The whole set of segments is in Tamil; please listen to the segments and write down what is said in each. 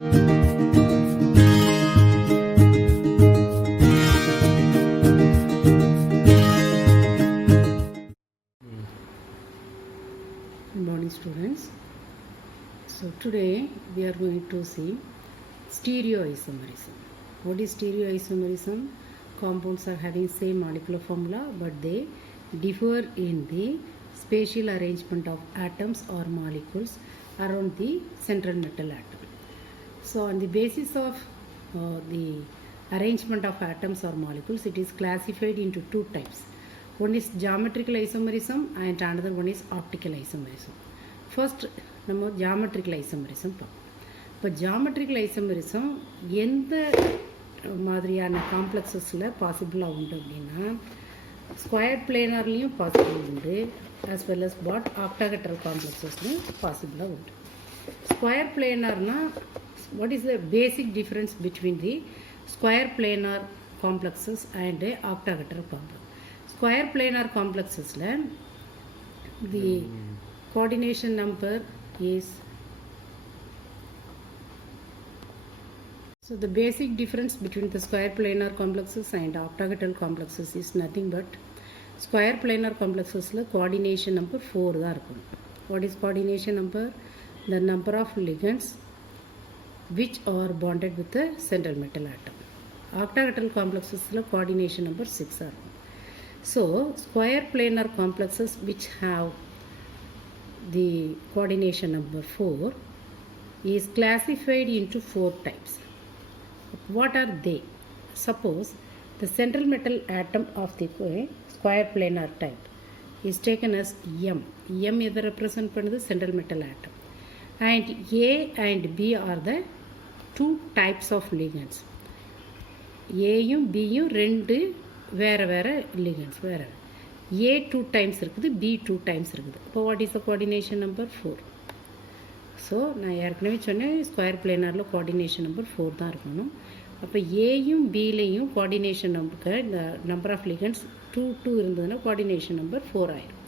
Good morning, students. So today we are going to see stereoisomerism. What is stereoisomerism? Compounds are having same molecular formula, but they differ in the spatial arrangement of atoms or molecules around the central metal atom. So on the basis of the arrangement of atoms or molecules, it is classified into two types. One is geometrical isomerism and another one is optical isomerism. First, நம்ம geometrical isomerism பார்ப்போம். இப்போ geometrical isomerism எந்த மாதிரியான காம்ப்ளெக்ஸஸில் பாசிபிளாக உண்டு அப்படின்னா ஸ்கொயர் பிளேனர்லேயும் பாசிபிள் உண்டு, as well as what octahedral காம்ப்ளெக்ஸஸ்லையும் பாசிபிளாக உண்டு. ஸ்கொயர் பிளேனர்னால் what is the basic difference between the square planar complexes and octahedral complex? Square planar complexes the coordination number is, so the basic difference between the square planar complexes and octahedral complexes is nothing but square planar complexes coordination number 4 da irukum. What is coordination number? The number of ligands which are bonded with the central metal atom. Octahedral complexes coordination number 6 are. So, square planar complexes which have the coordination number 4 is classified into 4 types. What are they? Suppose the central metal atom of the square planar type is taken as M. M is represent by the central metal atom. And A and B are the two types of ligands. A யும் B யும் ரெண்டு வேறு வேறு ligands வேறு. A 2 times இருக்குது, B 2 times இருக்குது. இப்போ what is the coordination number 4? So நான் ஏற்கனவே சொன்னேன் ஸ்கொயர் பிளேனரில் கோஆர்டினேஷன் நம்பர் 4 தான் இருக்கணும். அப்போ ஏயும் பிலையும் கோஆர்டினேஷன் நம்பருக்கு இந்த நம்பர் ஆஃப் ligands 2 இருந்ததுன்னா கோஆர்டினேஷன் நம்பர் 4 ஆயிடும்.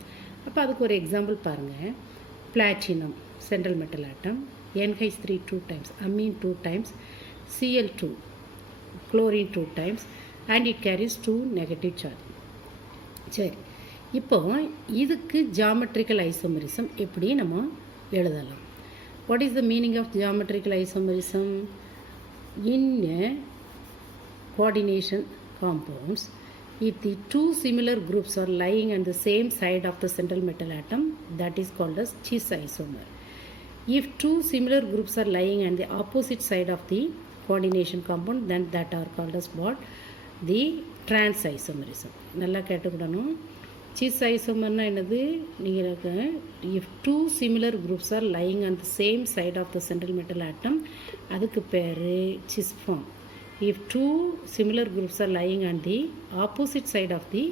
அப்போ அதுக்கு ஒரு எக்ஸாம்பிள் பாருங்கள். Platinum central metal atom, NH3 2 times, amine 2 times, Cl2 chlorine 2 times and it carries 2 negative charge. சரி, இப்போ இதுக்கு geometrical isomerism எப்படி நம்ம எழுதலாம்? What is the meaning of geometrical isomerism? In a coordination compounds, if the two similar groups are lying on the same side of the central metal atom, that is called as cis isomer. If two similar groups are lying on the opposite side of the coordination compound, then that are called as what? The trans isomerism. நல்லா கேட்டுக்கிடணும். சிஸ் ஐசோமர்னா என்னது? நீங்கள் if two similar groups are lying on the same side of the central metal atom, அதுக்கு பேர் cis form. If two similar groups are lying on the opposite side of the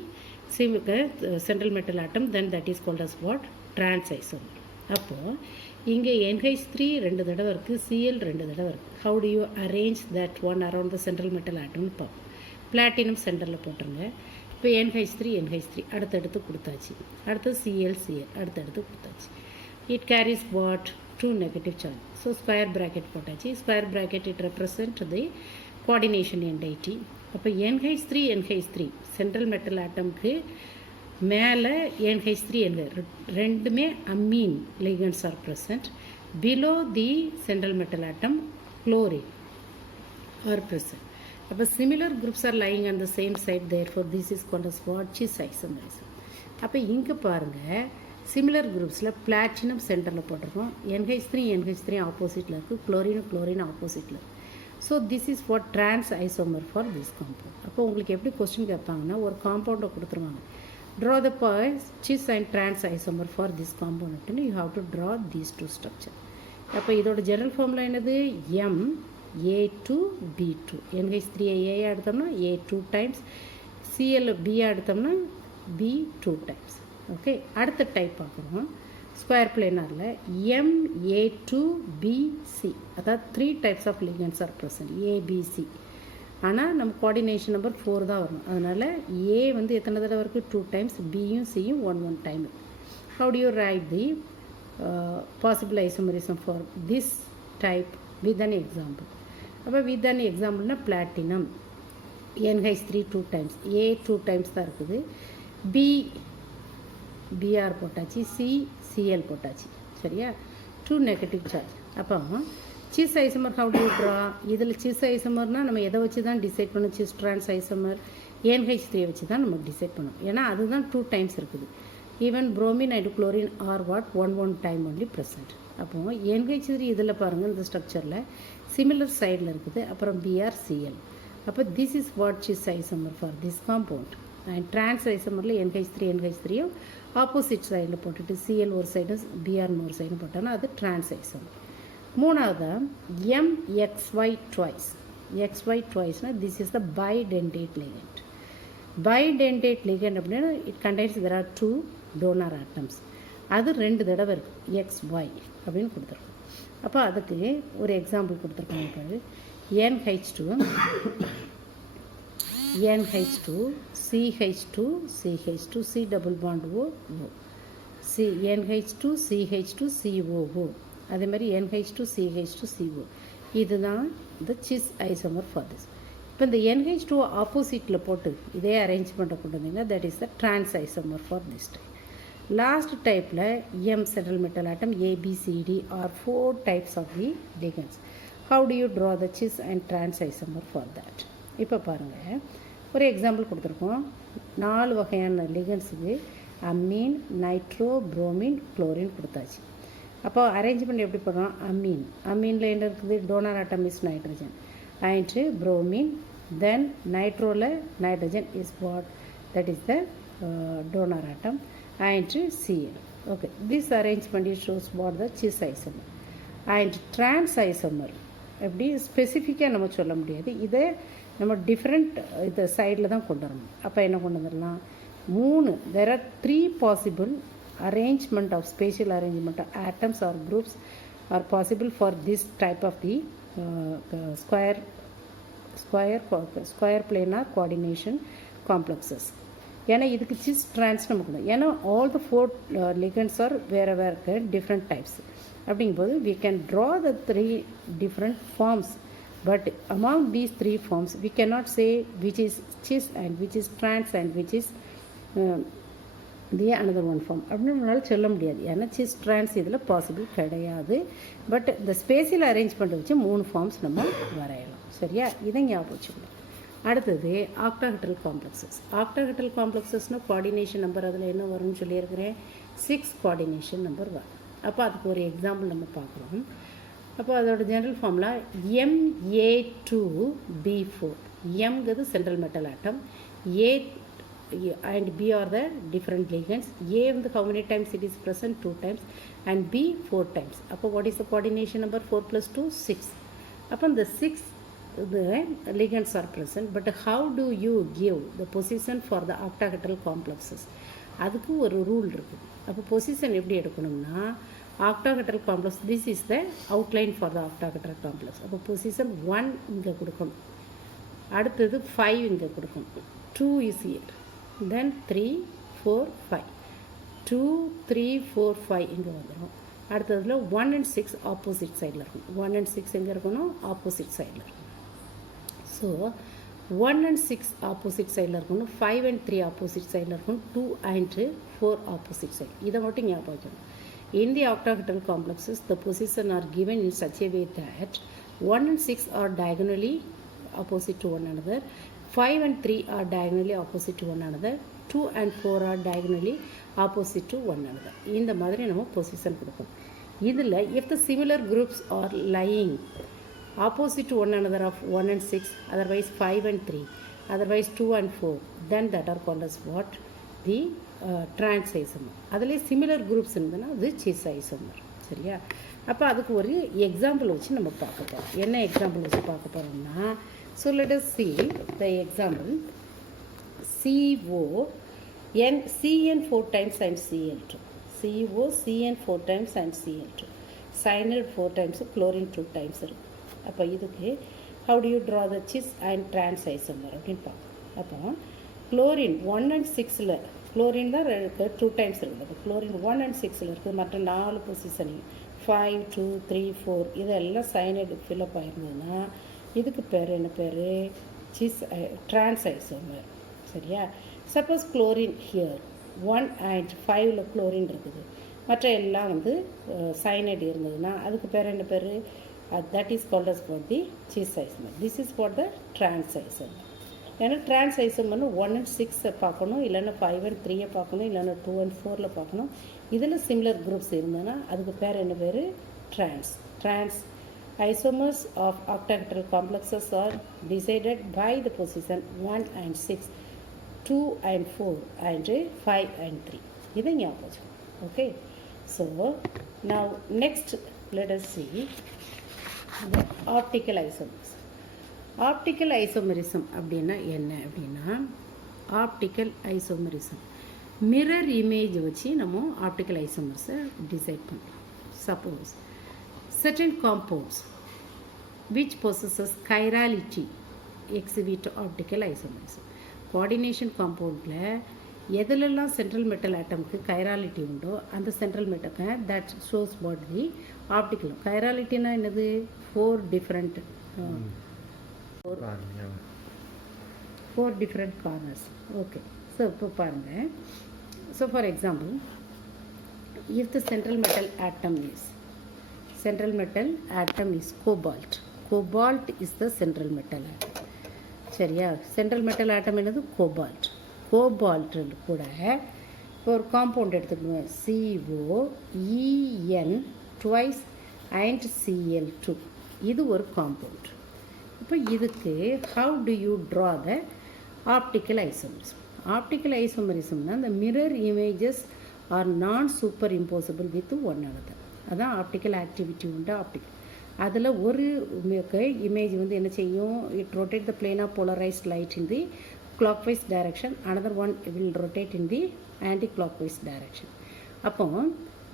central metal atom, then that is called as what? Trans isomer. அப்போது இங்கே NH3 2 தடவை இருக்குது, Cl 2 தடவை இருக்குது. How do you arrange that one around the central metal ஆட்டம்னு பார்ப்போம். பிளாட்டினம் சென்டரில் போட்டுருங்க. இப்போ NH3 அடுத்தடுத்து கொடுத்தாச்சு. அடுத்து Cl அடுத்தடுத்து கொடுத்தாச்சு. It carries what? 2 negative charge. So square bracket போட்டாச்சு. Square bracket it represent the coordination entity. அப்போ NH3 சென்ட்ரல் மெட்டல் ஆட்டம்க்கு மேலே NH3 ரெண்டுமே அமீன் ligands are present. Below the central metal atom chlorine are present. அப்போ similar groups are lying on the same side, therefore this is called as what? Cis isomerism. அப்போ இங்கே பாருங்கள், சிமிலர் குரூப்ஸில் பிளாட்டினம் சென்டரில் போட்டிருக்கோம், NH3 ஆப்போசிட்டில் இருக்குது, குளோரின் ஆப்போசிட்டில் இருக்குது. So this is what? Trans isomer for this compound. அப்போ உங்களுக்கு எப்படி கொஸ்டின் கேட்பாங்கன்னா, ஒரு காம்பவுண்டை கொடுத்துருவாங்க, draw the cis and trans isomer for this compound, you have to draw these two structure. அப்போ இதோட ஜெனரல் ஃபார்முலா என்னது? M A2 B2. NH3 A எடுத்தோம்னா A 2 times, Cl B எடுத்தோம்னா B 2 times. ஓகே, அடுத்த டைப் பார்க்குறோம். ஸ்கொயர் பிளேனரில் MA2BC, அதாவது 3 types of ligands are present, ABC. ஆனால் நம்ம கோஆர்டினேஷன் நம்பர் 4 தான் வரும். அதனால் A வந்து எத்தனை தடவை இருக்குது? 2 times, Bயும் Cயும் 1 time. How do you write the possible isomerism for this type with an example. அப்போ with an exampleனா platinum NH3 2 times, A 2 times தான் இருக்குது, B Br போட்டாச்சு, C Cl போட்டாச்சு, சரியா? 2 நெகட்டிவ் சார்ஜ். அப்போ sis isomer how to draw? இதில் சிஸ் ஐசோமர்னால் நம்ம எதை வச்சு தான் டிசைட் பண்ணணும்? சிஸ் ட்ரான்ஸ் ஐசோமர் NH3 வச்சு தான் நம்ம டிசைட் பண்ணணும். ஏன்னா அதுதான் 2 டைம்ஸ் இருக்குது. Even bromine and chlorine are what one time only present. அப்போது NH3 இதில் பாருங்கள், இந்த ஸ்ட்ரக்சரில் சிமிலர் சைடில் இருக்குது. அப்புறம் BrCl. அப்போ this is what cis isomer for this compound. And trans ஐசோமரில் NH3யும் ஆப்போசிட் சைடில் போட்டுட்டு Cl ஒரு சைடும் Br ஒரு சைடும் போட்டோன்னா அது ட்ரான்ஸ் ஐசோமர். மூணாவது MXY twice. XY twiceனா this is the bidentate ligand. Bidentate ligand அப்படின்னா it contains there are 2 donor atoms. அது 2 தடவை இருக்குது XY அப்படின்னு கொடுத்துருக்கோம். அப்போ அதுக்கு ஒரு எக்ஸாம்பிள் கொடுத்துருக்காங்க பாரு. NH2 CH2 C double bond O NH2 CH2 COO, அதே மாதிரி NH2 CH2 CO. இதுதான் இந்த சிஸ் ஐசோமர் ஃபார் திஸ். இப்போ இந்த NH2 ஆப்போசிட்டில் போட்டு இதே அரேஞ்ச்மெண்ட்டை கொண்டு வந்தீங்கன்னா that is the trans isomer for this type. Last டைப்பில் M central metal atom ABCD are 4 types of the ligands. How do you draw the cis and trans isomer for that? இப்போ பாருங்கள், ஒரு எக்ஸாம்பிள் கொடுத்துருக்கோம். 4 வகையான லிகன்ஸுக்கு அம்மீன், நைட்ரோ, புரோமின், குளோரின் கொடுத்தாச்சு. அப்போ அரேஞ்ச்மெண்ட் எப்படி பண்ணுறோம்? அம்மீனில் என்ன இருக்குது? Donor atom is nitrogen and bromine, then நைட்ரோவில் nitrogen is what, that is the donor atom and Cl. Okay, this arrangement is shows what the cis isomer. And trans isomer எப்படி ஸ்பெசிஃபிக்காக நம்ம சொல்ல முடியாது, இதை நம்ம டிஃப்ரெண்ட் இது சைடில் தான் கொண்டு வரணும். அப்போ என்ன கொண்டு வந்துடலாம்? 3 there are 3 possible arrangement of spatial arrangement of atoms or groups are possible for this type of the square planar coordination complexes. ஏன்னா இதுக்கு சிஸ் ட்ரான்ஸ் நமக்கு, ஏன்னா all the 4 ligands are வேறு different types. அப்படிங்கும்போது we can draw the 3 different forms, but among these 3 forms we cannot say which is cis and which is trans and which is the another one form அப்படின்னு நம்மளால் சொல்ல முடியாது. ஏன்னா சிஸ் ட்ரான்ஸ் இதில் பாசிபிள் கிடையாது. பட் இந்த ஸ்பேஷியல் அரேஞ்ச்மெண்ட் வச்சு 3 ஃபார்ம்ஸ் நம்ம வரையலாம். சரியா? இதை ஞாபகம் வச்சுக்கணும். அடுத்தது ஆக்டாஹெட்ரல் காம்ப்ளெக்ஸஸ். ஆக்டாஹெட்ரல் காம்ப்ளெக்ஸஸ்னால் கோஆர்டினேஷன் நம்பர் அதில் என்ன வரும்னு சொல்லியிருக்கிறேன், 6 கோஆர்டினேஷன் நம்பர் வரும். அப்போ அதுக்கு ஒரு எக்ஸாம்பிள் நம்ம பார்க்குறோம். அப்போ அதோட ஜென்ரல் ஃபார்முலா MA2B4. எம்ங்கிறது central metal atom, A and B are the different ligands. A வந்து how many times it is present? 2 times and B 4 times. அப்போ what is the coordination number? 4 plus 2 6. அப்போ the 6 the ligands are present, but how do you give the position for the octahedral complexes? அதுக்கு ஒரு ரூல் இருக்குது. அப்போ பொசிஷன் எப்படி எடுக்கணும்னா, octahedral complex, this is the outline for the octahedral complex. அப்போ பொசிஷன் 1 இங்கே கொடுக்கணும், அடுத்தது 5 இங்கே கொடுக்கணும், 2 is here, then 3 4 5, 2 3 4 5 இங்கே வந்துடும். அடுத்ததில் 1 and 6 ஆப்போசிட் சைடில் இருக்கும். 1 and 6 எங்கே இருக்கணும்? ஆப்போசிட் சைடில் இருக்கும். ஸோ 1 and 6 ஆப்போசிட் சைடில் இருக்கணும், 5 and 3 ஆப்போசிட் சைடில் இருக்கணும், 2 and 4 ஆப்போசிட் சைடு. இதை மட்டும் ஞாபகம் வைக்கணும். In the octahedral complexes, the positions are given in such a way that 1 and 6 are diagonally opposite to one another, 5 and 3 are diagonally opposite to one another, 2 and 4 are diagonally opposite to one another. இந்த மாதிரி நம்ம பொசிஷன் கொடுப்போம். இதில் if the similar groups are lying opposite to one another of 1 and 6, otherwise 5 and 3, otherwise 2 and 4, then that are called as what? The trans isomer. அதிலே சிமிலர் குரூப்ஸ் இருந்ததுன்னா அது சிஸ் ஐசோமர். சரியா? அப்போ அதுக்கு ஒரு எக்ஸாம்பிள் வச்சு நம்ம பார்க்க போகிறோம். என்ன எக்ஸாம்பிள் வச்சு பார்க்க போகிறோம்னா, so let us see the example. CN 4 times and Cl2, CN 4 times and Cl2, cyanide 4 times, chlorine 2 times இருக்கும். அப்போ இதுக்கு how do you draw the cis and trans isomer அப்படின்னு பார்ப்போம். அப்போ chlorine 1 and 6 குளோரின் தான் 2 டைம்ஸ் இருக்குது. அப்போ குளோரின் 1 and 6 இருக்குது, மற்ற 4 பொசிஷனையும் 5 2 3 4 இதெல்லாம் சைனைடு ஃபில்அப் ஆயிருந்ததுன்னா இதுக்கு பேர் என்ன பேர்? Trans isomer. சரியா? சப்போஸ் குளோரின் ஹியர் 1 and 5ல் குளோரின் இருக்குது, மற்ற எல்லாம் சைனைடு இருந்ததுன்னா அதுக்கு பேர் என்ன பேர்? that is called as for the cis isomer. This is for the trans isomer. ஏன்னா ட்ரான்ஸ் ஐசோமர்னு 1 and 6 பார்க்கணும், இல்லைன்னா 5 and 3 பார்க்கணும், இல்லைன்னா 2 and 4 பார்க்கணும். இதில் சிமிலர் குரூப்ஸ் இருந்ததுன்னா அதுக்கு பேர் என்ன பேர்? Trans isomers of octahedral complexes are decided by the position 1 and 6, 2 and 4 and 5 and 3. இதை ஞாபகம் வச்சுக்கோங்க. Okay, so now next let us see the optical isomers. Optical isomerism அப்படின்னா என்ன அப்படின்னா, ஆப்டிக்கல் ஐசோமரிசம் மிரர் இமேஜ் வச்சு நம்ம ஆப்டிக்கல் ஐசோமர்ஸை டிசைட் பண்ணலாம். Suppose certain compounds which possesses chirality exhibit optical isomerism. coordination compoundல எதிலெல்லாம் சென்ட்ரல் மெட்டல் ஆட்டம்க்கு கைராலிட்டி உண்டோ அந்த சென்ட்ரல் மெட்டலுக்கு that shows what the optical. கைராலிட்டினா என்னது? 4 different corners. Okay, so இப்போ பாருங்க. So for example, if the central metal atom is cobalt is the central metal atom. சரியா? சென்ட்ரல் மெட்டல் ஆட்டம் என்னது? கோபால்ட் கூட ஒரு காம்பவுண்ட் எடுத்துக்கணும், COEN twice and Cl2. இது ஒரு காம்பவுண்ட். இப்போ இதுக்கு how do you draw the optical isomerism? optical isomerismனா the mirror images are non superimposable with one another. அதான் ஆப்டிக்கல் ஆக்டிவிட்டி உண்டு. ஆப்டிக்கல் அதில் ஒரு இமேஜ் என்ன செய்யும்? It rotate the plane of polarised light in the clockwise direction, another one will rotate in the anti-clockwise direction. அப்போ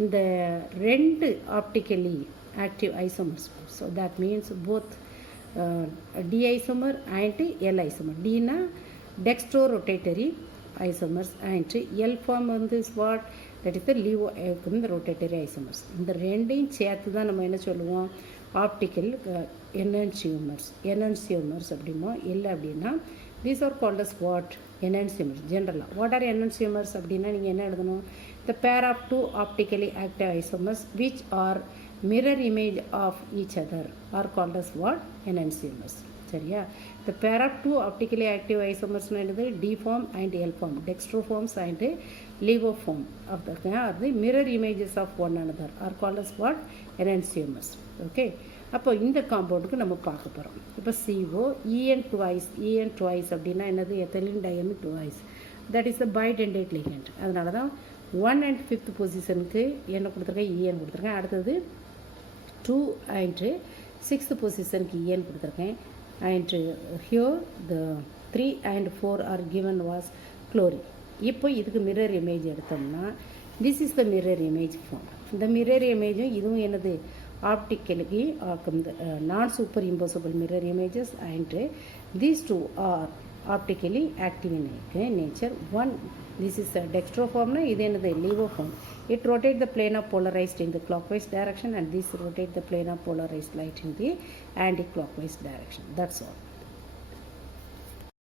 இந்த ரெண்டு optically active isomers, so that means both D isomer and L isomer. Dனா dextro rotatory isomers and L form is what? That is the levo rotatory isomers. இந்த ரெண்டையும் சேர்த்து தான் நம்ம என்ன சொல்லுவோம்? Optical enantiomers அப்படிமோ. இல்லை அப்படின்னா these are called as what? enantiomers. ஜென்ரலாக what are enantiomers அப்படின்னா நீங்கள் என்ன எழுதணும்? the pair of two optically active isomers which are mirror image of each other are called as what? enantiomers. சரியா? the pair of two optically active isomers என்னது? D form and L form, dextroforms and levo form of the are the mirror images of one another are called as what? enantiomers. okay, அப்போ இந்த காம்பவுண்டுக்கு நம்ம பார்க்க போகிறோம். இப்போ CO EN twice அப்படின்னா என்னது? Ethylene diamine twice. That is the bidentate ligand. அதனால தான் 1 and 5th பொசிஷனுக்கு என்ன கொடுத்துருக்கேன்? EN கொடுத்துருக்கேன். அடுத்தது 2 and 6th பொசிஷனுக்கு EN கொடுத்துருக்கேன். and here the 3 and 4 are given was chlorine. இப்போ இதுக்கு மிரர் இமேஜ் எடுத்தோம்னா this is the mirror image form. இந்த மிரர் இமேஜும் இதுவும் என்னது? optically non-superimposable mirror images, and these two are optically active in nature. One, this is a dextroform, இது என்னது? levoform. It rotates the plane of polarized in the clockwise direction, and this rotates the plane of polarized light in the anti-clockwise direction. That's all.